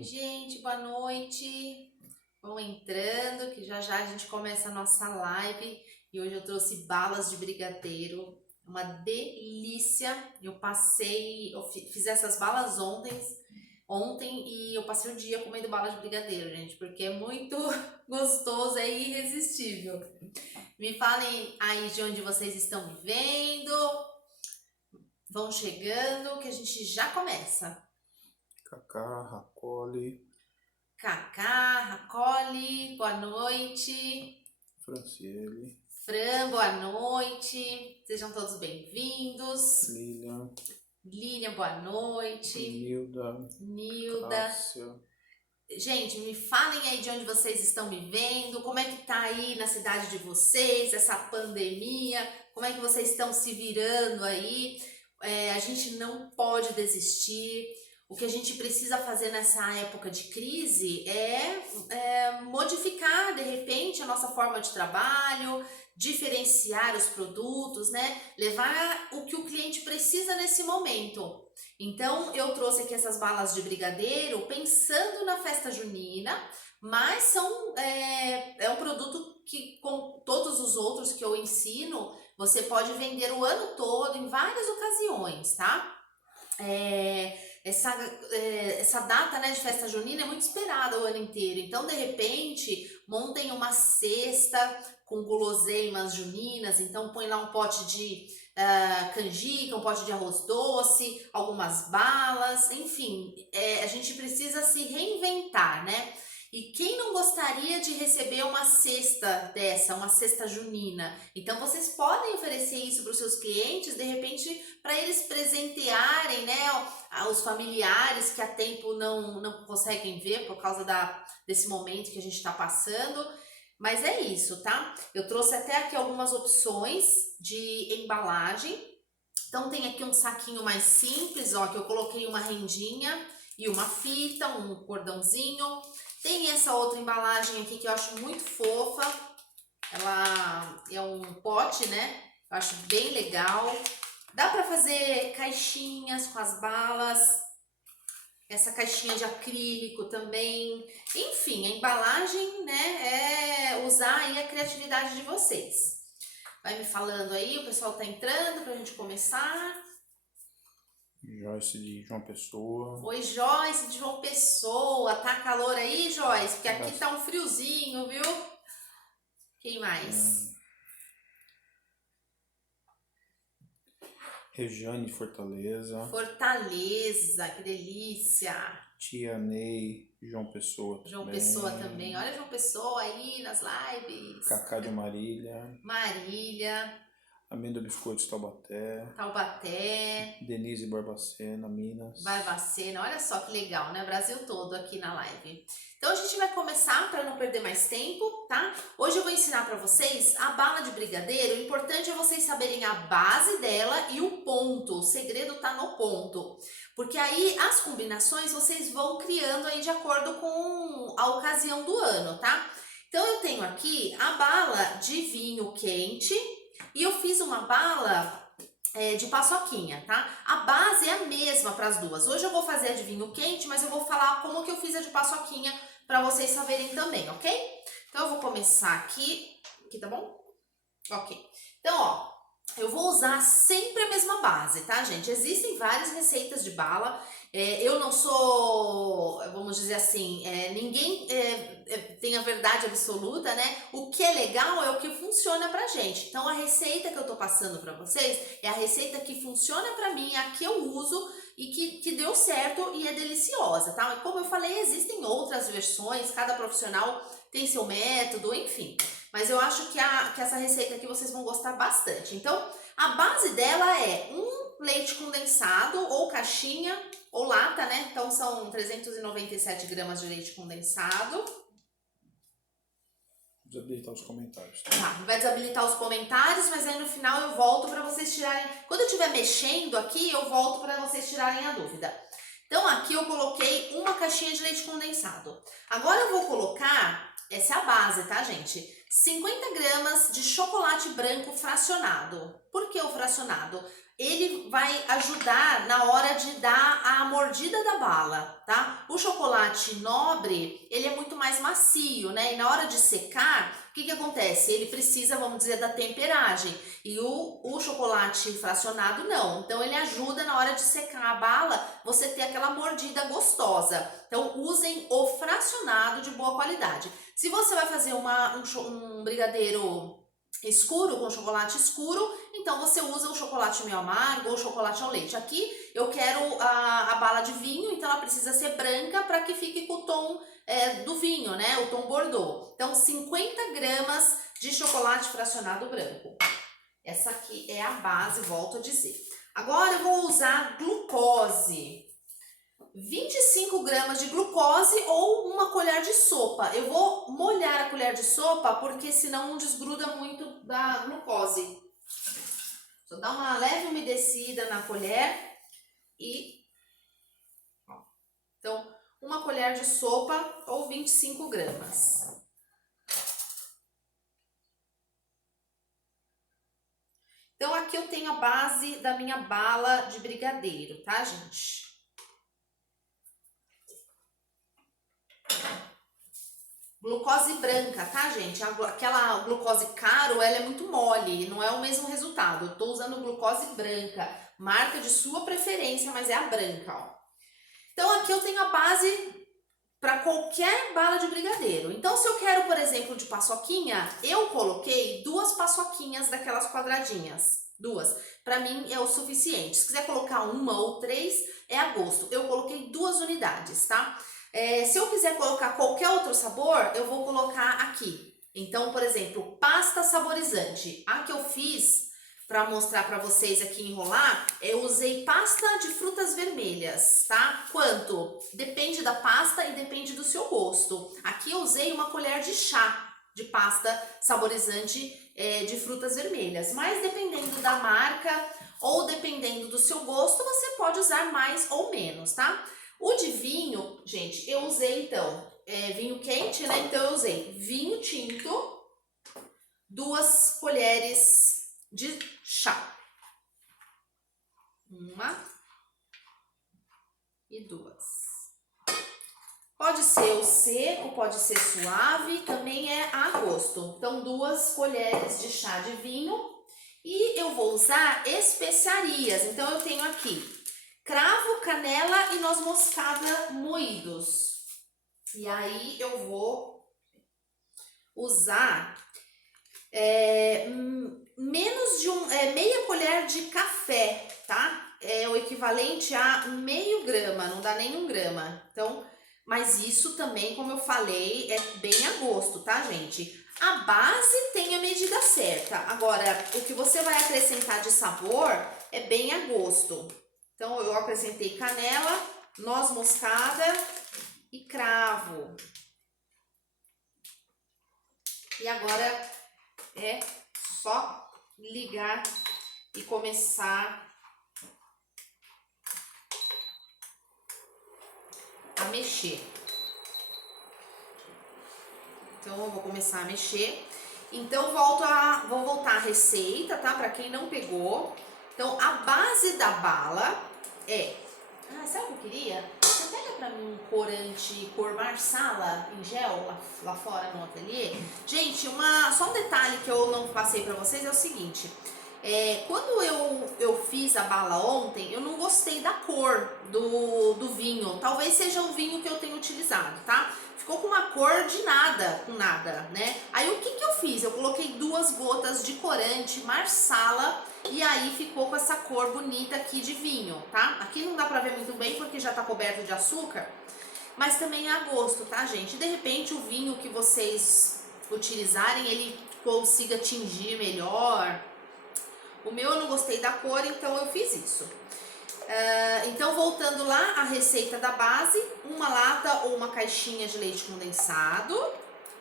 Oi, gente, boa noite. Vão entrando, que já já a gente começa a nossa live. E hoje eu trouxe balas de brigadeiro, uma delícia. Fiz essas balas ontem e eu passei o dia comendo balas de brigadeiro, gente, porque é muito gostoso, é irresistível. Me falem aí de onde vocês estão me vendo. Vão chegando, que a gente já começa. Cacá, Racole, Cacá, Racole, boa noite. Franciele, Fran, boa noite. Sejam todos bem-vindos. Lilian, Lilian, boa noite. Nilda, Nilda. Cássia. Gente, me falem aí de onde vocês estão me vendo, como é que tá aí na cidade de vocês, essa pandemia, como é que vocês estão se virando aí. A gente não pode desistir. O que a gente precisa fazer nessa época de crise é modificar, de repente, a nossa forma de trabalho, diferenciar os produtos, né? Levar o que o cliente precisa nesse momento. Então, eu trouxe aqui essas balas de brigadeiro pensando na festa junina, mas é um produto que, como todos os outros que eu ensino, você pode vender o ano todo, em várias ocasiões, tá? Essa data, né, de festa junina é muito esperada o ano inteiro. Então, de repente, montem uma cesta com guloseimas juninas. Então, põe lá um pote de canjica, um pote de arroz doce, algumas balas. Enfim, a gente precisa se reinventar, né? E quem não gostaria de receber uma cesta dessa, uma cesta junina? Então vocês podem oferecer isso para os seus clientes, de repente, para eles presentearem, né, os familiares que há tempo não conseguem ver por causa desse momento que a gente está passando. Mas é isso, tá? Eu trouxe até aqui algumas opções de embalagem. Então tem aqui um saquinho mais simples, ó, que eu coloquei uma rendinha e uma fita, um cordãozinho. Tem essa outra embalagem aqui que eu acho muito fofa. Ela é um pote, né? Eu acho bem legal. Dá para fazer caixinhas com as balas. Essa caixinha de acrílico também. Enfim, a embalagem, né, é usar aí a criatividade de vocês. Vai me falando aí, o pessoal tá entrando pra gente começar. Joyce de João Pessoa. Oi, Joyce de João Pessoa. Tá calor aí, Joyce? Porque aqui tá um friozinho, viu? Quem mais? Regiane Fortaleza. Fortaleza, que delícia. Tia Ney, João Pessoa João também. Pessoa também. Olha João Pessoa aí nas lives. Cacá de Marília. Marília. Amêndoa Biscoitos Taubaté. Taubaté. Denise Barbacena, Minas. Barbacena, olha só que legal, né? Brasil todo aqui na live. Então a gente vai começar para não perder mais tempo, tá? Hoje eu vou ensinar para vocês a bala de brigadeiro. O importante é vocês saberem a base dela e o ponto. O segredo tá no ponto. Porque aí as combinações vocês vão criando aí de acordo com a ocasião do ano, tá? Então eu tenho aqui a bala de vinho quente e eu fiz uma bala de paçoquinha, tá? A base é a mesma para as duas. Hoje eu vou fazer a de vinho quente, mas eu vou falar como que eu fiz a de paçoquinha para vocês saberem também, ok? Então eu vou começar aqui tá bom? Ok. Então, ó, eu vou usar sempre a mesma base, tá, gente? Existem várias receitas de bala. Eu não sou, vamos dizer assim, ninguém tem a verdade absoluta, né? O que é legal é o que funciona pra gente. Então, a receita que eu tô passando pra vocês é a receita que funciona pra mim, a que eu uso e que deu certo e é deliciosa, tá? Como eu falei, existem outras versões, cada profissional tem seu método, enfim. Mas eu acho que essa receita aqui vocês vão gostar bastante. Então, a base dela é um leite condensado ou caixinha ou lata, né? Então, são 397 gramas de leite condensado. Desabilitar os comentários. Tá, vai desabilitar os comentários, mas aí no final eu volto para vocês tirarem... Quando eu estiver mexendo aqui, eu volto para vocês tirarem a dúvida. Então, aqui eu coloquei uma caixinha de leite condensado. Agora eu vou colocar... Essa é a base, tá, gente? 50 gramas de chocolate branco fracionado. Por que o fracionado? Ele vai ajudar na hora de dar a mordida da bala, tá? O chocolate nobre, ele é muito mais macio, né? E na hora de secar, o que acontece? Ele precisa, vamos dizer, da temperagem. E o chocolate fracionado não. Então ele ajuda na hora de secar a bala, você ter aquela mordida gostosa. Então usem o fracionado de boa qualidade. Se você vai fazer um brigadeiro escuro, com chocolate escuro, então você usa o chocolate meio amargo ou chocolate ao leite. Aqui eu quero a bala de vinho, então ela precisa ser branca para que fique com o tom do vinho, né? O tom Bordeaux. Então 50 gramas de chocolate fracionado branco. Essa aqui é a base, volto a dizer. Agora eu vou usar glucose. 25 gramas de glucose ou uma colher de sopa. Eu vou molhar a colher de sopa porque senão não desgruda muito da glucose. Só dá uma leve umedecida na colher e... Então, uma colher de sopa ou 25 gramas. Então, aqui eu tenho a base da minha bala de brigadeiro, tá, gente? Glucose branca, tá, gente? Aquela glucose caro, ela é muito mole, não é o mesmo resultado. Eu tô usando glucose branca, marca de sua preferência, mas é a branca, ó. Então, aqui eu tenho a base para qualquer bala de brigadeiro. Então, se eu quero, por exemplo, de paçoquinha, eu coloquei 2 paçoquinhas daquelas quadradinhas. 2. Para mim é o suficiente. Se quiser colocar 1 ou 3, é a gosto. Eu coloquei 2 unidades, tá? Se eu quiser colocar qualquer outro sabor, eu vou colocar aqui. Então, por exemplo, pasta saborizante. A que eu fiz para mostrar para vocês aqui enrolar, eu usei pasta de frutas vermelhas, tá? Quanto? Depende da pasta e depende do seu gosto. Aqui eu usei uma colher de chá de pasta saborizante de frutas vermelhas, mas dependendo da marca ou dependendo do seu gosto, você pode usar mais ou menos, tá? O de vinho, gente, eu usei então, vinho quente, né? Então eu usei vinho tinto, 2 colheres de chá. 1 e 2. Pode ser o seco, pode ser suave, também é a gosto. Então 2 colheres de chá de vinho e eu vou usar especiarias. Então eu tenho aqui cravo, canela e noz moscada moídos. E aí eu vou usar menos de meia colher de café, tá? É o equivalente a meio grama, não dá nem 1 grama. Então, mas isso também, como eu falei, é bem a gosto, tá, gente? A base tem a medida certa. Agora, o que você vai acrescentar de sabor é bem a gosto. Então, eu acrescentei canela, noz moscada e cravo. E agora é só ligar e começar a mexer. Então, eu vou começar a mexer. Então, vou voltar à receita, tá? Para quem não pegou. Então, a base da bala sabe o que eu queria? Você pega pra mim um corante cor marsala em gel lá fora no ateliê? Gente, só um detalhe que eu não passei pra vocês é o seguinte. Quando eu fiz a bala ontem, eu não gostei da cor do vinho. Talvez seja o vinho que eu tenho utilizado, tá? Ficou com uma cor de nada, com nada, né? Aí o que eu fiz? Eu coloquei 2 gotas de corante marsala e aí ficou com essa cor bonita aqui de vinho, tá? Aqui não dá pra ver muito bem porque já tá coberto de açúcar, mas também é a gosto, tá, gente? De repente o vinho que vocês utilizarem, ele consiga tingir melhor. O meu eu não gostei da cor, então eu fiz isso. Então, voltando lá, a receita da base, 1 lata ou uma caixinha de leite condensado,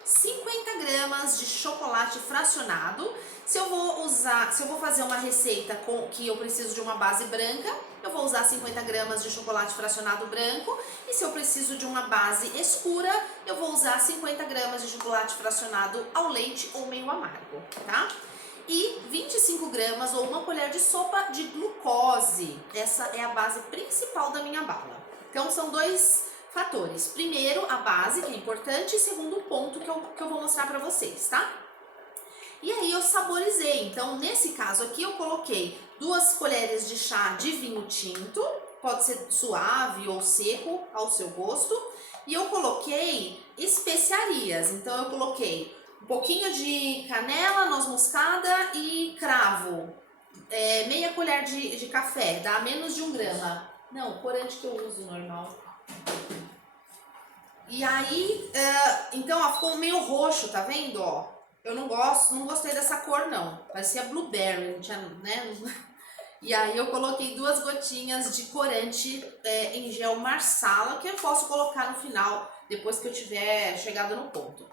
50 gramas de chocolate fracionado. Se eu vou fazer uma receita que eu preciso de uma base branca, eu vou usar 50 gramas de chocolate fracionado branco. E se eu preciso de uma base escura, eu vou usar 50 gramas de chocolate fracionado ao leite ou meio amargo, tá? E 25 gramas ou uma colher de sopa de glucose. Essa é a base principal da minha bala. Então são dois fatores. Primeiro, a base, que é importante, e segundo ponto que eu vou mostrar pra vocês, tá? E aí eu saborizei. Então, nesse caso aqui, eu coloquei 2 colheres de chá de vinho tinto, pode ser suave ou seco, ao seu gosto. E eu coloquei especiarias. Então, eu coloquei um pouquinho de canela, noz moscada e cravo. Meia colher de café, dá menos de 1 grama. Não, o corante que eu uso normal. E aí, então, ó, ficou meio roxo, tá vendo, ó? Eu não gostei dessa cor, não. Parecia blueberry, não tinha, né? E aí eu coloquei 2 gotinhas de corante em gel Marsala, que eu posso colocar no final, depois que eu tiver chegado no ponto.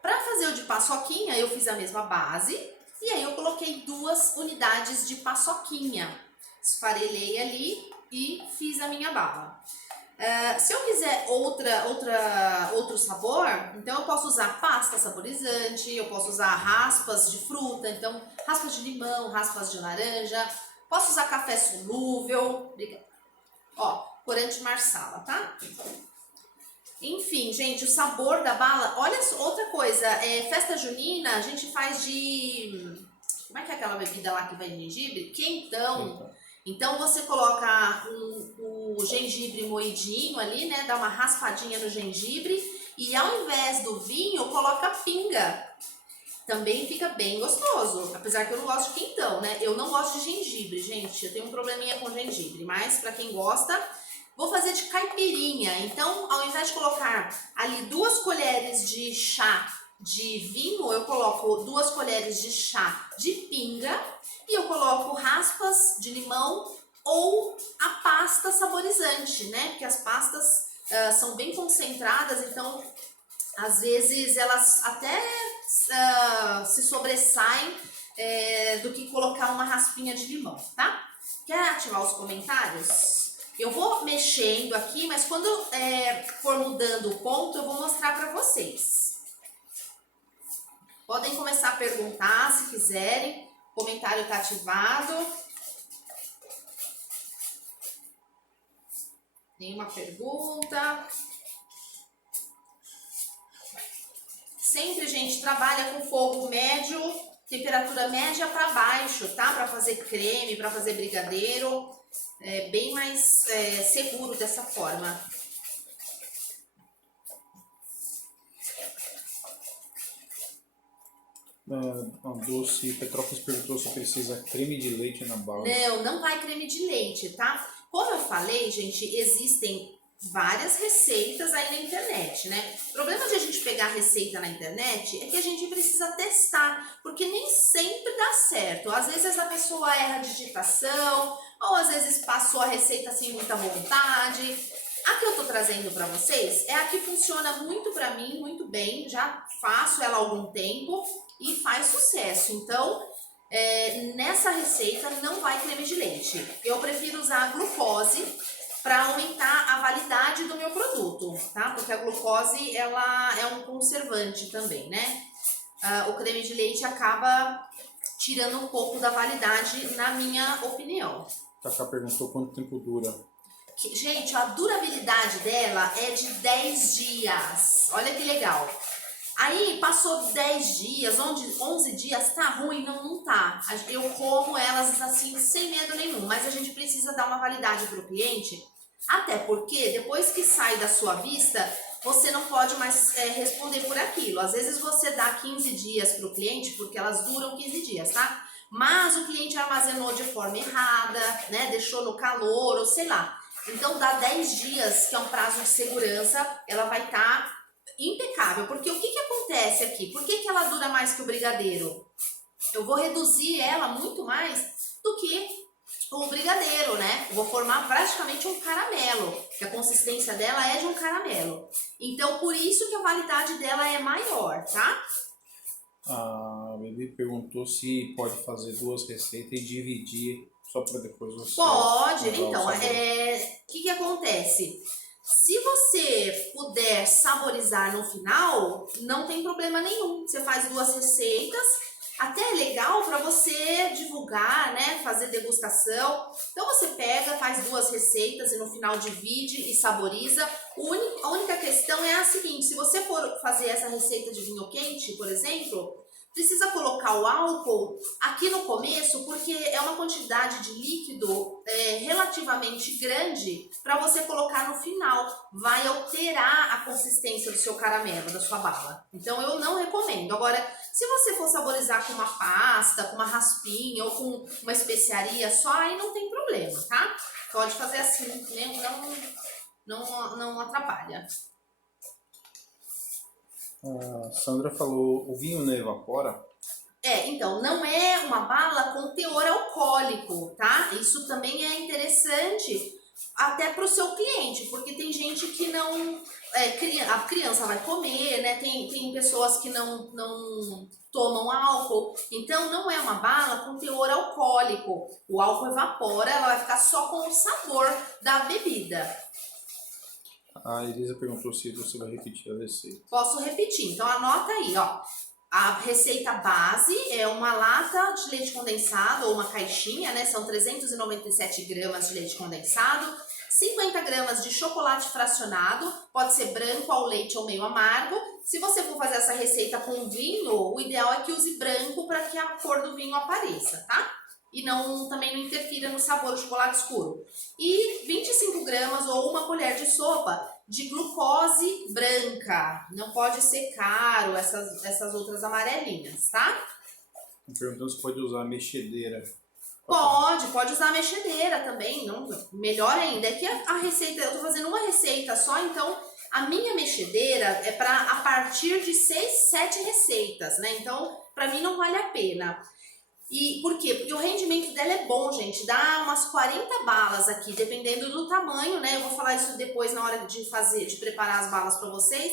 Para fazer o de paçoquinha, eu fiz a mesma base, e aí eu coloquei 2 unidades de paçoquinha. Esfarelei ali e fiz a minha bala. Se eu quiser outro sabor, então eu posso usar pasta saborizante, eu posso usar raspas de fruta, então raspas de limão, raspas de laranja, posso usar café solúvel, ó, corante Marsala, tá? Enfim, gente, o sabor da bala, olha outra coisa, festa junina a gente faz de, como é que é aquela bebida lá que vai de gengibre? Quentão. Então você coloca o gengibre moidinho ali, né? Dá uma raspadinha no gengibre e ao invés do vinho, coloca pinga. Também fica bem gostoso, apesar que eu não gosto de quentão, né? Eu não gosto de gengibre, gente. Eu tenho um probleminha com gengibre, mas pra quem gosta, vou fazer de caipirinha. Então, ao invés de colocar ali 2 colheres de chá de vinho, eu coloco 2 colheres de chá de pinga e eu coloco raspas de limão ou a pasta saborizante, né? Porque as pastas são bem concentradas, então às vezes elas até se sobressaem do que colocar uma raspinha de limão, tá? Quer ativar os comentários? Eu vou mexendo aqui, mas quando for mudando o ponto, eu vou mostrar para vocês. Podem começar a perguntar se quiserem. O comentário está ativado. Nenhuma pergunta. Sempre, gente, trabalha com fogo médio, temperatura média para baixo, tá? Para fazer creme, para fazer brigadeiro. É bem mais seguro dessa forma. A Dulce Petrópolis perguntou se precisa creme de leite na bala. Não vai creme de leite, tá? Como eu falei, gente, existem várias receitas aí na internet, né? O problema de a gente pegar receita na internet é que a gente precisa testar, porque nem sempre dá certo. Às vezes a pessoa erra a digitação, ou às vezes passou a receita sem muita vontade. A que eu tô trazendo pra vocês é a que funciona muito pra mim, muito bem. Já faço ela há algum tempo e faz sucesso. Então, nessa receita não vai creme de leite. Eu prefiro usar a glucose para aumentar a validade do meu produto, tá? Porque a glucose, ela é um conservante também, né? O creme de leite acaba tirando um pouco da validade, na minha opinião. Cacá perguntou quanto tempo dura. Gente, a durabilidade dela é de 10 dias. Olha que legal. Aí passou 10 dias, 11 dias, tá ruim? Não tá. Eu como elas assim, sem medo nenhum, mas a gente precisa dar uma validade para o cliente, até porque depois que sai da sua vista, você não pode mais responder por aquilo. Às vezes você dá 15 dias para o cliente, porque elas duram 15 dias, tá? Mas o cliente armazenou de forma errada, né? Deixou no calor, ou sei lá. Então dá 10 dias, que é um prazo de segurança, ela vai estar impecável. Porque o que acontece aqui? Por que ela dura mais que o brigadeiro? Eu vou reduzir ela muito mais do que o brigadeiro, né? Eu vou formar praticamente um caramelo, que a consistência dela é de um caramelo. Então, por isso que a validade dela é maior, tá? A Baby perguntou se pode fazer 2 receitas e dividir só para depois você... Pode. mudar o Então, sabor. o que acontece? Se você puder saborizar no final, não tem problema nenhum. Você faz 2 receitas, até é legal para você divulgar, né? Fazer degustação. Então você pega, faz 2 receitas e no final divide e saboriza. A única questão é a seguinte: se você for fazer essa receita de vinho quente, por exemplo, precisa colocar o álcool aqui no começo, porque é uma quantidade de líquido relativamente grande para você colocar no final. Vai alterar a consistência do seu caramelo, da sua bala. Então eu não recomendo. Agora, se você for saborizar com uma pasta, com uma raspinha ou com uma especiaria só, aí não tem problema, tá? Pode fazer assim, não atrapalha. A Sandra falou, o vinho não evapora? Então, não é uma bala com teor alcoólico, tá? Isso também é interessante até para o seu cliente, porque tem gente que não... a criança vai comer, né? Tem pessoas que não tomam álcool, então não é uma bala com teor alcoólico. O álcool evapora, ela vai ficar só com o sabor da bebida. A Elisa perguntou se você vai repetir a receita. Posso repetir, então anota aí, ó. A receita base é uma lata de leite condensado ou uma caixinha, né? São 397 gramas de leite condensado, 50 gramas de chocolate fracionado, pode ser branco ao leite ou meio amargo. Se você for fazer essa receita com vinho, o ideal é que use branco para que a cor do vinho apareça, tá? E também não interfira no sabor do chocolate escuro. E 25 gramas ou uma colher de sopa de glucose branca. Não pode ser caro, essas outras amarelinhas, tá? Perguntando se pode usar mexedeira. Pode usar mexedeira também. Não, melhor ainda, é que a receita, eu tô fazendo uma receita só, então a minha mexedeira é para a partir de 6, 7 receitas, né? Então, para mim não vale a pena. E por quê? Porque o rendimento dela é bom, gente. Dá umas 40 balas aqui, dependendo do tamanho, né? Eu vou falar isso depois na hora de preparar as balas para vocês.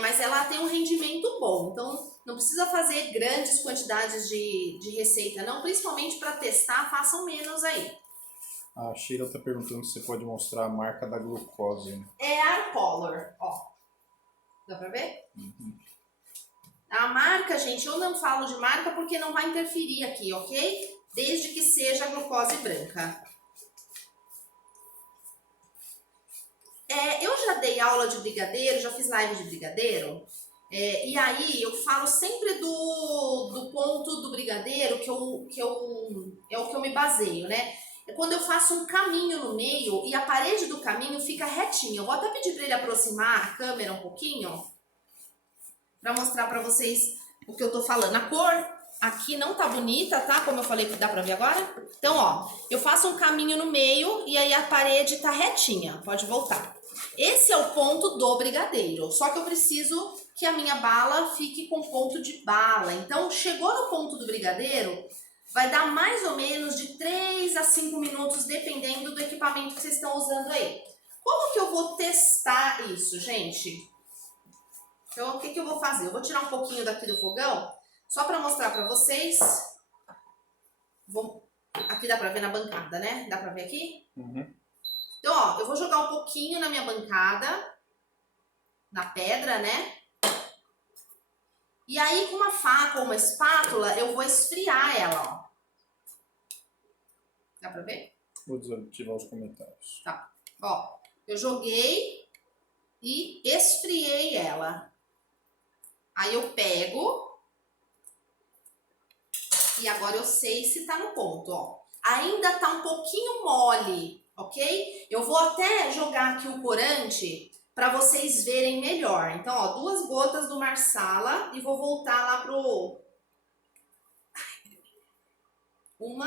Mas ela tem um rendimento bom. Então, não precisa fazer grandes quantidades de receita, não. Principalmente para testar, façam menos aí. A Sheila está perguntando se você pode mostrar a marca da glucose. Né? É Arcolor, ó. Dá pra ver? Uhum. A marca, gente, eu não falo de marca porque não vai interferir aqui, ok? Desde que seja a glucose branca. Eu já dei aula de brigadeiro, já fiz live de brigadeiro. E aí eu falo sempre do ponto do brigadeiro é o que eu me baseio, né? É quando eu faço um caminho no meio e a parede do caminho fica retinha. Eu vou até pedir para ele aproximar a câmera um pouquinho para mostrar para vocês o que eu tô falando. A cor aqui não tá bonita, tá? Como eu falei, dá pra ver agora? Então, ó, eu faço um caminho no meio e aí a parede tá retinha. Pode voltar. Esse é o ponto do brigadeiro. Só que eu preciso que a minha bala fique com ponto de bala. Então, chegou no ponto do brigadeiro, vai dar mais ou menos de 3 a 5 minutos, dependendo do equipamento que vocês estão usando aí. Como que eu vou testar isso, gente? Então, o que eu vou fazer? Eu vou tirar um pouquinho daqui do fogão, só para mostrar para vocês. Aqui dá para ver na bancada, né? Dá para ver aqui? Uhum. Então, ó, eu vou jogar um pouquinho na minha bancada, na pedra, né? E aí, com uma faca ou uma espátula, eu vou esfriar ela, ó. Dá para ver? Vou desativar os comentários. Tá. Ó, eu joguei e esfriei ela. Aí eu pego e agora eu sei se tá no ponto, ó. Ainda tá um pouquinho mole, ok? Eu vou até jogar aqui o corante para vocês verem melhor. Então, ó, 2 gotas do Marsala e vou voltar lá pro... 1,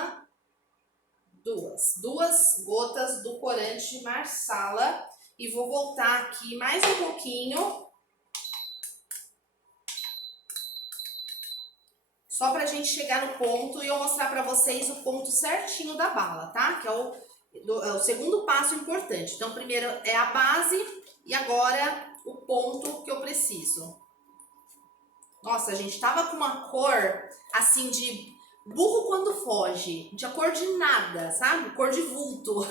2. 2 gotas do corante Marsala e vou voltar aqui mais um pouquinho. Só pra gente chegar no ponto e eu mostrar pra vocês o ponto certinho da bala, tá? Que é o segundo passo importante. Então, primeiro é a base e agora o ponto que eu preciso. Nossa, gente, tava com uma cor assim de burro quando foge. Não tinha cor de nada, sabe? Cor de vulto.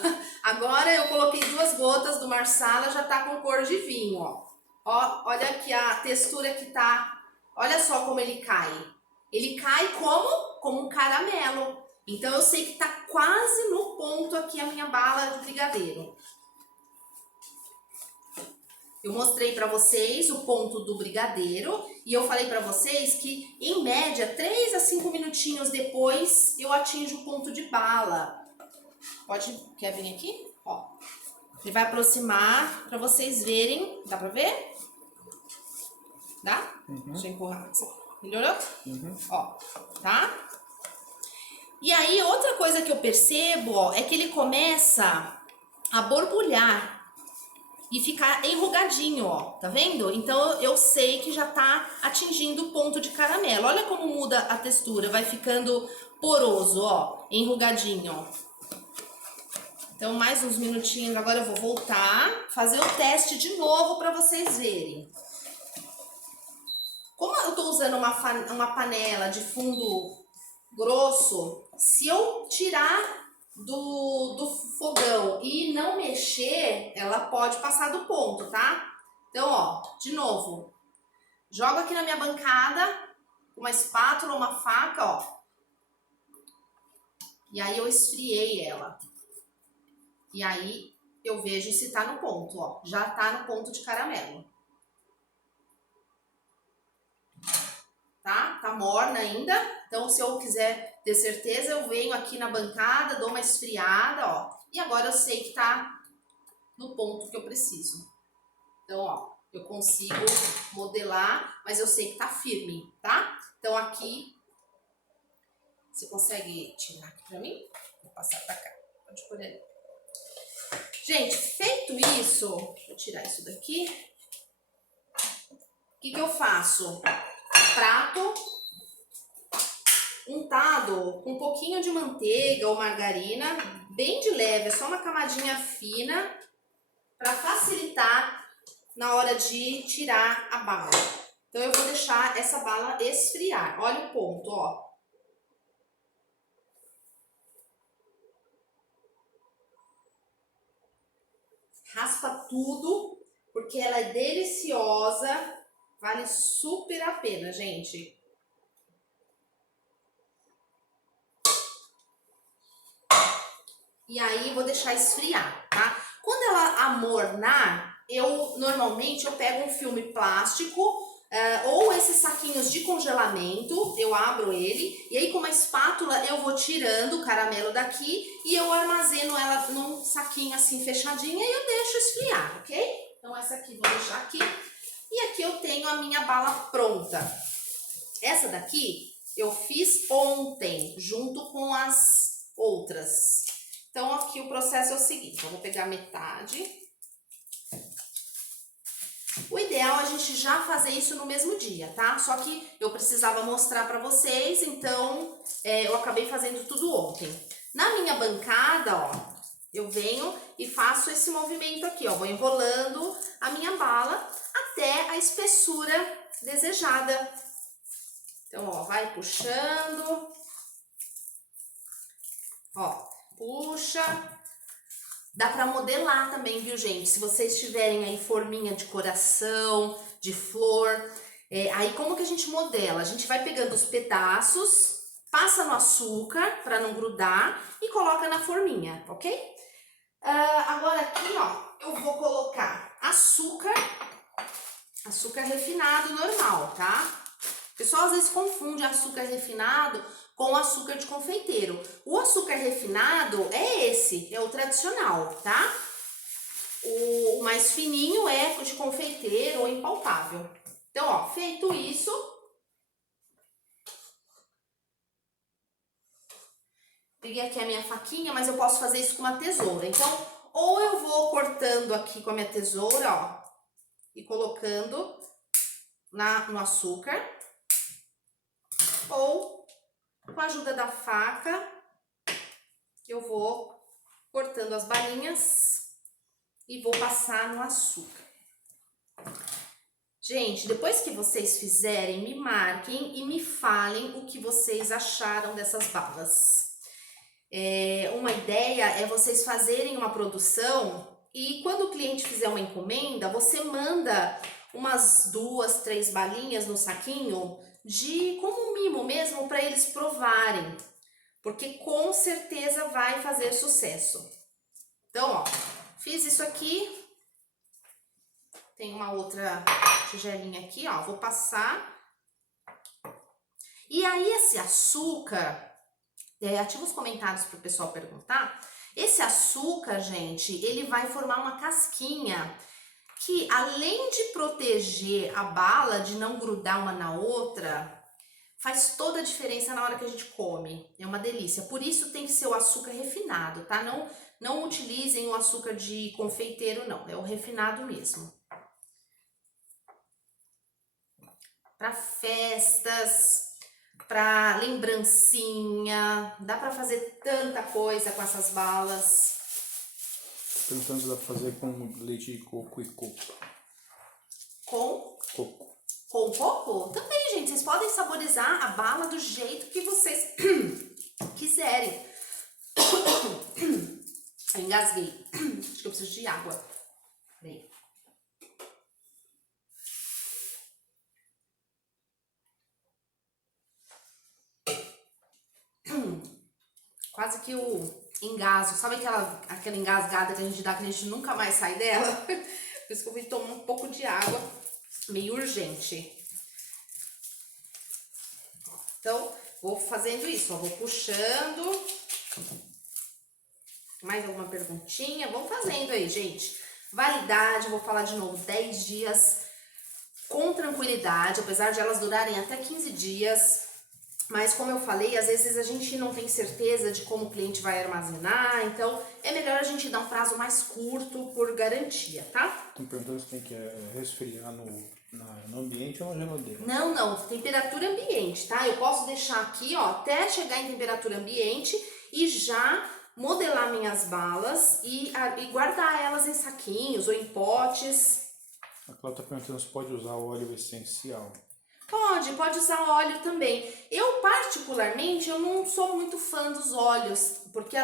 Agora eu coloquei 2 gotas do Marsala, já tá com cor de vinho, ó. Ó, olha aqui a textura que tá. Olha só como ele cai. Ele cai como um caramelo. Então eu sei que tá quase no ponto aqui a minha bala de brigadeiro. Eu mostrei para vocês o ponto do brigadeiro e eu falei para vocês que, em média, 3 a 5 minutinhos depois eu atinjo o ponto de bala. Quer vir aqui? Ó, ele vai aproximar para vocês verem. Dá para ver? Dá? Uhum. Deixa eu empurrar. Melhorou? Uhum. Ó, tá? E aí, outra coisa que eu percebo, ó, é que ele começa a borbulhar e ficar enrugadinho, ó, tá vendo? Então eu sei que já tá atingindo o ponto de caramelo. Olha como muda a textura, vai ficando poroso, ó, enrugadinho, ó. Então mais uns minutinhos, agora eu vou voltar, fazer o teste de novo para vocês verem. Como eu tô usando uma panela de fundo grosso, se eu tirar do fogão e não mexer, ela pode passar do ponto, tá? Então, ó, de novo, jogo aqui na minha bancada, uma espátula, uma faca, ó. E aí eu esfriei ela. E aí eu vejo se tá no ponto, ó. Já tá no ponto de caramelo. Tá? Tá morna ainda. Então, se eu quiser ter certeza, eu venho aqui na bancada, dou uma esfriada, ó. E agora eu sei que tá no ponto que eu preciso. Então, ó, eu consigo modelar, mas eu sei que tá firme, tá? Então, aqui, você consegue tirar aqui pra mim? Vou passar pra cá. Pode pôr ali. Gente, feito isso, vou tirar isso daqui. O que que eu faço? Prato untado com um pouquinho de manteiga ou margarina, bem de leve, é só uma camadinha fina para facilitar na hora de tirar a bala. Então eu vou deixar essa bala esfriar. Olha o ponto, ó. Raspa tudo, porque ela é deliciosa, vale super a pena, gente. E aí vou deixar esfriar, tá? Quando ela amornar, normalmente eu pego um filme plástico ou esses saquinhos de congelamento, eu abro ele e aí com uma espátula eu vou tirando o caramelo daqui e eu armazeno ela num saquinho assim fechadinho e eu deixo esfriar, ok? Então essa aqui vou deixar aqui e aqui eu tenho a minha bala pronta. Essa daqui eu fiz ontem junto com as outras. Então, aqui o processo é o seguinte, eu vou pegar metade. O ideal é a gente já fazer isso no mesmo dia, tá? Só que eu precisava mostrar pra vocês, então eu acabei fazendo tudo ontem. Na minha bancada, ó, eu venho e faço esse movimento aqui, ó. Vou enrolando a minha bala até a espessura desejada. Então, ó, vai puxando. Ó. Puxa, dá pra modelar também, viu, gente? Se vocês tiverem aí forminha de coração, de flor, aí como que a gente modela? A gente vai pegando os pedaços, passa no açúcar pra não grudar e coloca na forminha, ok? Agora aqui, ó, eu vou colocar açúcar refinado normal, tá? O pessoal às vezes confunde açúcar refinado com açúcar de confeiteiro. O açúcar refinado é esse, é o tradicional, tá? O mais fininho é de confeiteiro ou impalpável. Então, ó, feito isso, peguei aqui a minha faquinha, mas eu posso fazer isso com uma tesoura. Então, ou eu vou cortando aqui com a minha tesoura, ó, e colocando no açúcar, ou com a ajuda da faca, eu vou cortando as balinhas e vou passar no açúcar. Gente, depois que vocês fizerem, me marquem e me falem o que vocês acharam dessas balas. Uma ideia é vocês fazerem uma produção e quando o cliente fizer uma encomenda, você manda umas 2, 3 balinhas no saquinho como um mimo mesmo para eles provarem, porque com certeza vai fazer sucesso. Então, ó, fiz isso aqui. Tem uma outra tigelinha aqui, ó, vou passar. E aí esse açúcar, ativa os comentários para o pessoal perguntar. Esse açúcar, gente, ele vai formar uma casquinha que, além de proteger a bala de não grudar uma na outra, faz toda a diferença na hora que a gente come. É uma delícia. Por isso tem que ser o açúcar refinado, tá? Não utilizem o açúcar de confeiteiro, não. É o refinado mesmo. Para festas, para lembrancinha, dá para fazer tanta coisa com essas balas. Perguntando se dá para fazer com leite de coco e coco. Com? Coco. Com coco? Também, gente. Vocês podem saborizar a bala do jeito que vocês quiserem. Eu engasguei. Acho que eu preciso de água. Peraí. Quase que o engasgo. Sabe aquela engasgada que a gente dá que a gente nunca mais sai dela? Por isso que eu vim tomar um pouco de água. Meio urgente. Então, vou fazendo isso, ó, vou puxando. Mais alguma perguntinha? Vamos fazendo aí, gente. Validade, vou falar de novo, 10 dias com tranquilidade, apesar de elas durarem até 15 dias. Mas como eu falei, às vezes a gente não tem certeza de como o cliente vai armazenar, então é melhor a gente dar um prazo mais curto por garantia, tá? Estão perguntando se tem que resfriar no ambiente ou na geladeira. Não, temperatura ambiente, tá? Eu posso deixar aqui, ó, até chegar em temperatura ambiente e já modelar minhas balas e guardar elas em saquinhos ou em potes. A Cláudia está perguntando se pode usar óleo essencial. Pode usar óleo também. Eu, particularmente, eu não sou muito fã dos óleos, porque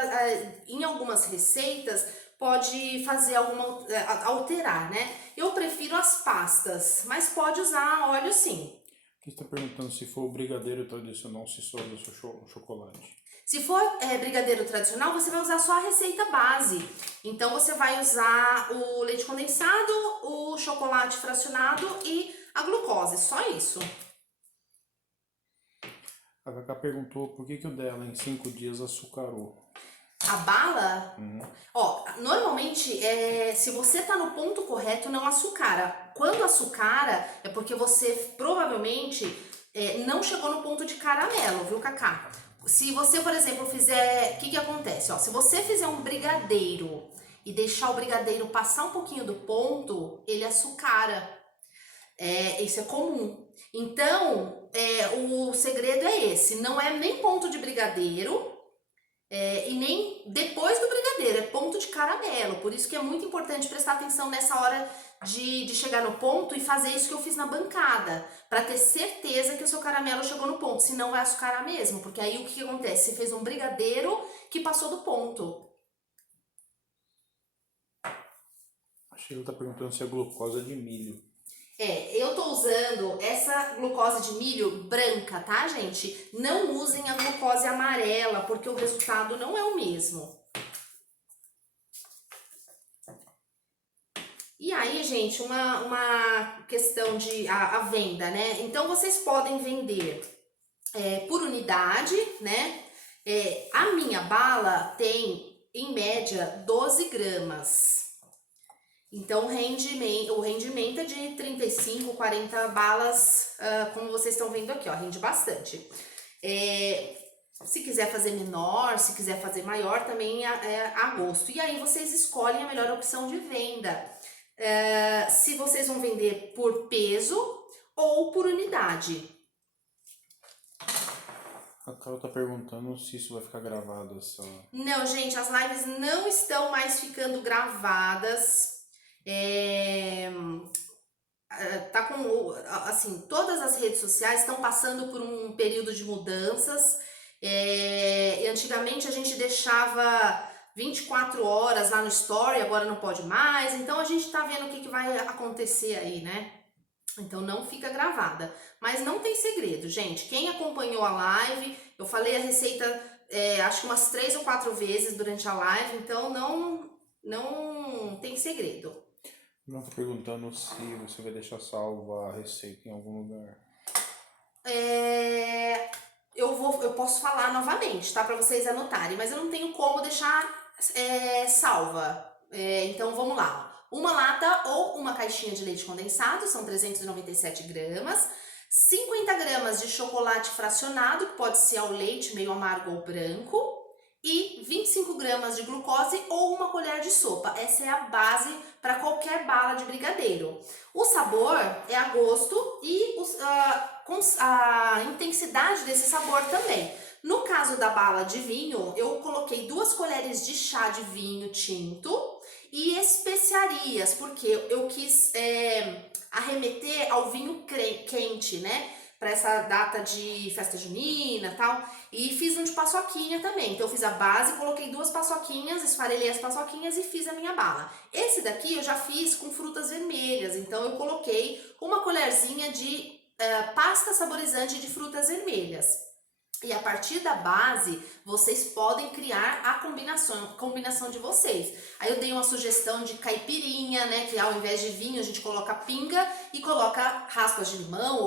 em algumas receitas pode fazer alterar, né? Eu prefiro as pastas, mas pode usar óleo sim. Aqui está perguntando se for o brigadeiro tradicional, se só usa o chocolate. Se for brigadeiro tradicional, você vai usar só a receita base. Então, você vai usar o leite condensado, o chocolate fracionado e a glucose, só isso. A Cacá perguntou por que o dela em 5 dias açucarou. A bala, Uhum. ó, normalmente, se você tá no ponto correto, não açucara. Quando açucara, é porque você provavelmente não chegou no ponto de caramelo, viu, Cacá? Se você, por exemplo, fizer... O que acontece? Ó, se você fizer um brigadeiro e deixar o brigadeiro passar um pouquinho do ponto, ele açucara. Isso é comum. Então, o segredo é esse. Não é nem ponto de brigadeiro e nem depois do brigadeiro. É ponto de caramelo. Por isso que é muito importante prestar atenção nessa hora de chegar no ponto e fazer isso que eu fiz na bancada, para ter certeza que o seu caramelo chegou no ponto, senão vai açucarar mesmo, porque aí o que acontece? Você fez um brigadeiro que passou do ponto. A Sheila está perguntando se é glucosa de milho. Eu tô usando essa glucose de milho branca, tá, gente? Não usem a glucose amarela, porque o resultado não é o mesmo. E aí, gente, uma questão de a venda, né? Então, vocês podem vender por unidade, né? A minha bala tem, em média, 12 gramas. Então, o rendimento é de 35, 40 balas, como vocês estão vendo aqui, ó, rende bastante. Se quiser fazer menor, se quiser fazer maior, também é a gosto. E aí, vocês escolhem a melhor opção de venda. Se vocês vão vender por peso ou por unidade. A Carol tá perguntando se isso vai ficar gravado, essa... Não, gente, as lives não estão mais ficando gravadas. Tá com, assim, todas as redes sociais estão passando por um período de mudanças. E antigamente a gente deixava 24 horas lá no Story, agora não pode mais. Então a gente tá vendo o que vai acontecer aí, né? Então não fica gravada. Mas não tem segredo, gente. Quem acompanhou a live, eu falei a receita acho que umas 3 ou 4 vezes durante a live, então não tem segredo. Não, tô perguntando se você vai deixar salva a receita em algum lugar. Eu posso falar novamente, tá? Pra vocês anotarem, mas eu não tenho como deixar salva. Então vamos lá. Uma lata ou uma caixinha de leite condensado, são 397 gramas. 50 gramas de chocolate fracionado, que pode ser ao leite, meio amargo ou branco. E 25 gramas de glucose ou uma colher de sopa. Essa é a base para qualquer bala de brigadeiro. O sabor é a gosto e a intensidade desse sabor também. No caso da bala de vinho, eu coloquei 2 colheres de chá de vinho tinto e especiarias, porque eu quis arremeter ao vinho quente, né? Para essa data de festa junina e tal. E fiz um de paçoquinha também. Então eu fiz a base, coloquei 2 paçoquinhas, esfarelei as paçoquinhas e fiz a minha bala. Esse daqui eu já fiz com frutas vermelhas, então eu coloquei uma colherzinha de pasta saborizante de frutas vermelhas. E a partir da base, vocês podem criar a combinação de vocês. Aí eu dei uma sugestão de caipirinha, né? Que ao invés de vinho a gente coloca pinga e coloca raspas de limão